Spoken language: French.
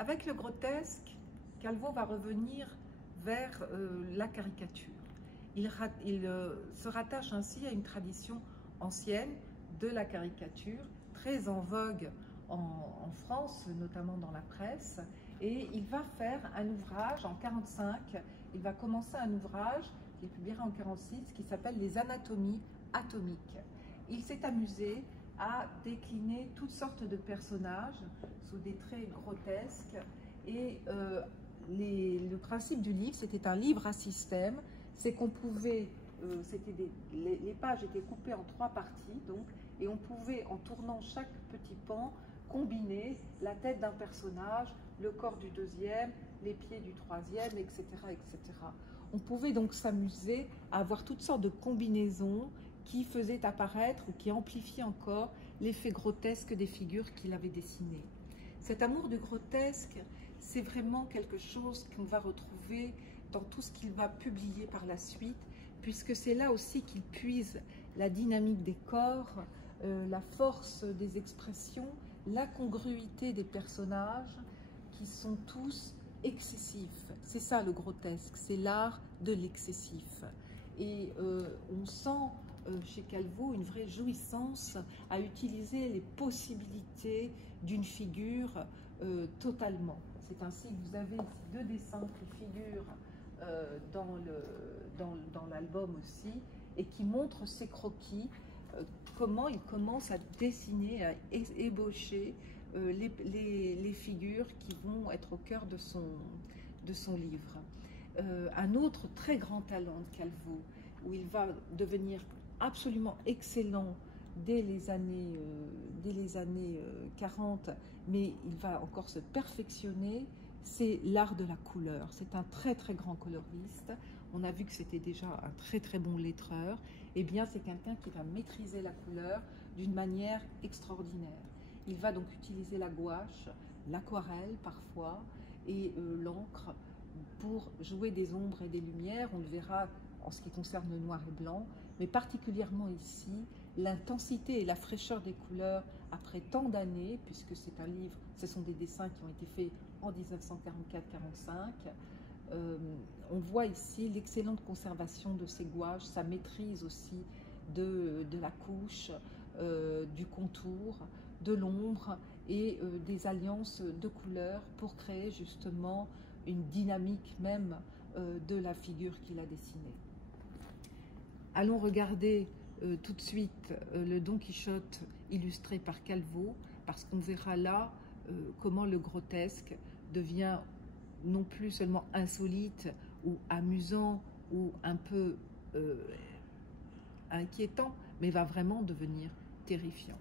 Avec le grotesque, Calvo va revenir vers la caricature. Il se rattache ainsi à une tradition ancienne de la caricature, très en vogue en France, notamment dans la presse. Et il va faire un ouvrage en 1945, il va commencer un ouvrage qui est publié en 1946 qui s'appelle « Les anatomies atomiques ». Il s'est amusé à décliner toutes sortes de personnages sous des traits grotesques et le principe du livre, c'était un livre à système, c'est qu'on pouvait, les pages étaient coupées en 3 parties, donc, et on pouvait, en tournant chaque petit pan, combiner la tête d'un personnage, le corps du deuxième, les pieds du troisième, etc., etc. On pouvait donc s'amuser à avoir toutes sortes de combinaisons qui faisaient apparaître ou qui amplifiaient encore l'effet grotesque des figures qu'il avait dessinées. Cet amour du grotesque, c'est vraiment quelque chose qu'on va retrouver dans tout ce qu'il va publier par la suite, puisque c'est là aussi qu'il puise la dynamique des corps, la force des expressions, la congruité des personnages qui sont tous excessifs. C'est ça le grotesque, c'est l'art de l'excessif. Et on sent chez Calvo une vraie jouissance à utiliser les possibilités d'une figure totalement. C'est ainsi que vous avez ces 2 dessins qui figurent dans l'album aussi et qui montrent ces croquis, comment il commence à dessiner, à ébaucher les figures qui vont être au cœur de son livre. Un autre très grand talent de Calvo, où il va devenir absolument excellent dès les années 40, mais il va encore se perfectionner, c'est l'art de la couleur. C'est un très très grand coloriste. On a vu que c'était déjà un très très bon lettreur. Eh bien, c'est quelqu'un qui va maîtriser la couleur d'une manière extraordinaire. Il va donc utiliser la gouache, l'aquarelle parfois, et l'encre pour jouer des ombres et des lumières. On le verra en ce qui concerne le noir et blanc, mais particulièrement ici, l'intensité et la fraîcheur des couleurs après tant d'années, puisque c'est un livre, ce sont des dessins qui ont été faits en 1944-45. On voit ici l'excellente conservation de ces gouaches, sa maîtrise aussi de la couche, du contour, de l'ombre et des alliances de couleurs pour créer justement une dynamique même de la figure qu'il a dessinée. Allons regarder tout de suite le Don Quichotte illustré par Calvo, parce qu'on verra là comment le grotesque devient non plus seulement insolite ou amusant ou un peu inquiétant, mais va vraiment devenir terrifiant.